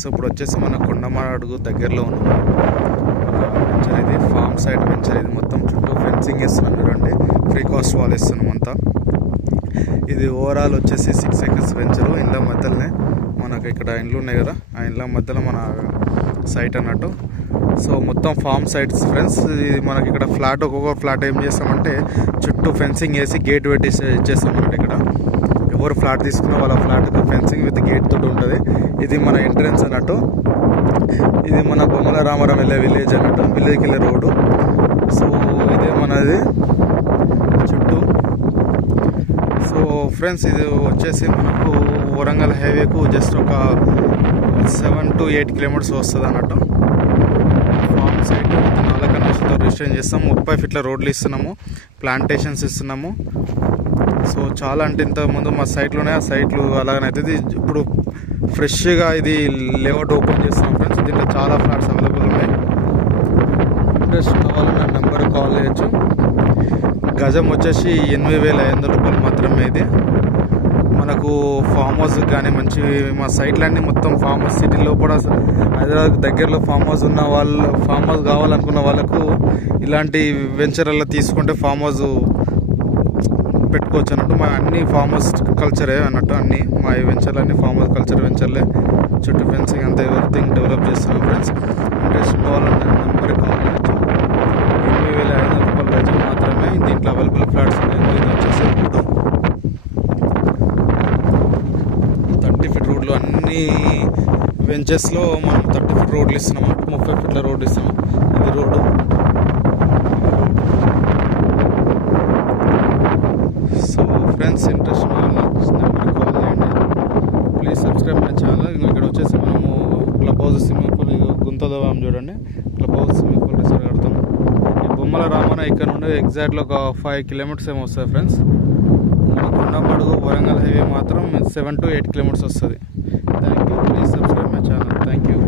Friends, ఇప్పుడు వచ్చేసి మన కొండమాడుగు దగ్గరలో ఉన్నాము. వెంచర్ ఇది ఫామ్ సైడ్ వెంచర్. ఇది మొత్తం చుట్టూ ఫెన్సింగ్ వేస్తున్నాం చూడండి, ఫ్రీ కాస్ట్ వాల్ వేస్తున్నాం అంతా. ఇది ఓవరాల్ వచ్చేసి 6 acres వెంచరు. ఇండ్ల మధ్యలోనే మనకు ఇక్కడ ఇండ్లు ఉన్నాయి కదా, ఆ ఇండ్ల మధ్యలో మన సైట్ అన్నట్టు. సో మొత్తం ఫామ్ సైట్స్ ఫ్రెండ్స్. ఇది మనకి ఇక్కడ ఫ్లాట్, ఒక్కొక్క ఫ్లాట్ ఏం చేస్తామంటే చుట్టూ ఫెన్సింగ్ వేసి గేట్ పెట్టి ఇచ్చేస్తాం అన్నట్టు. ఇక్కడ ఎవరు ఫ్లాట్ తీసుకున్న వాళ్ళ ఫ్లాట్కి ఫెన్సింగ్ విత్ గేట్ తోటి ఉంటుంది. ఇది మన ఎంట్రన్స్ అన్నట్టు. ఇది మన బొమ్మల రామారం వెళ్ళే విలేజ్ అన్నట్టు, విలేజ్కి వెళ్ళే రోడ్డు. సో ఇదే మనది చుట్టూ. సో ఫ్రెండ్స్, ఇది వచ్చేసి మనకు వరంగల్ హైవేకు జస్ట్ ఒక 7 to 8 kilometers వస్తుంది అన్నట్టు. ఫామ్ సైట్ నాలా కనెక్షన్తో రిజిస్ట్రేషన్ చేస్తాము. 30 feet రోడ్లు ఇస్తున్నాము, ప్లాంటేషన్స్ ఇస్తున్నాము. సో చాలా అంటే ఇంతకుముందు మా సైట్లోనే ఆ సైట్లు అలాగనైతే ఇప్పుడు ఫ్రెష్గా ఇది లేఅవుట్ ఓపెన్ చేస్తున్నాం ఫ్రెండ్స్. దీంట్లో చాలా ఫ్లాట్స్ అవైలబుల్ ఉన్నాయి. ఇంట్రెస్ట్ ఉన్న వాళ్ళు నా నెంబర్ కాల్ చేయొచ్చు. గజం వచ్చేసి 8,500 రూపాయలు మాత్రమే. ఇది మనకు ఫామ్ హౌస్ కానీ మంచి మా సైట్లన్నీ మొత్తం ఫామ్ హౌస్ సిటీ లోపల హైదరాబాద్ దగ్గరలో ఫామ్ హౌస్ ఉన్న వాళ్ళు, ఫామ్ హౌస్ కావాలనుకున్న వాళ్ళకు ఇలాంటి వెంచర్లలో తీసుకుంటే ఫామ్ హౌస్ పెట్టుకోవచ్చు అన్నట్టు. మా అన్ని ఫామ్ హౌస్ కల్చరే అన్నట్టు. అన్నీ మా వెంచర్లు అన్నీ ఫామ్ హౌస్ కల్చర్ వెంచర్లే. చుట్టూ ఫెన్సింగ్ అంతా ఎవ్రీథింగ్ డెవలప్ చేస్తున్నాం ఫ్రెండ్స్. ఇంట్రెస్ట్ కావాలంటే నెంబర్ కాల్ చేయొచ్చు. 8,500 రూపాయలు గజం మాత్రమే. దీంట్లో అవైలబుల్ ఫ్లాట్స్ ఉన్నాయి. ఇది వచ్చేసి రోడ్డు 30 feet రోడ్లు. అన్ని వెంచర్స్లో మనం 30 feet రోడ్లు ఇస్తున్నాము, 30 feet రోడ్డు ఇస్తున్నాము. ఇది రోడ్డు. So friends, interest number call చేయండి. Please subscribe my channel. ఇక్కడ వచ్చేసి మనము క్లబ్ హౌస్, స్విమ్మింగ్ పూల్ గుంతదవాం చూడండి. Club house, swimming pool resort కడతాము. ఈ బొమ్మల రామన్న ఇక్కడ నుండి ఎగ్జాక్ట్లో ఒక 5 kilometers ఏమో వస్తుంది ఫ్రెండ్స్. మన కొండమడుగు వరంగల్ హైవే మాత్రం 7 to 8 kilometers వస్తుంది. Thank you. Please subscribe my channel. Thank you.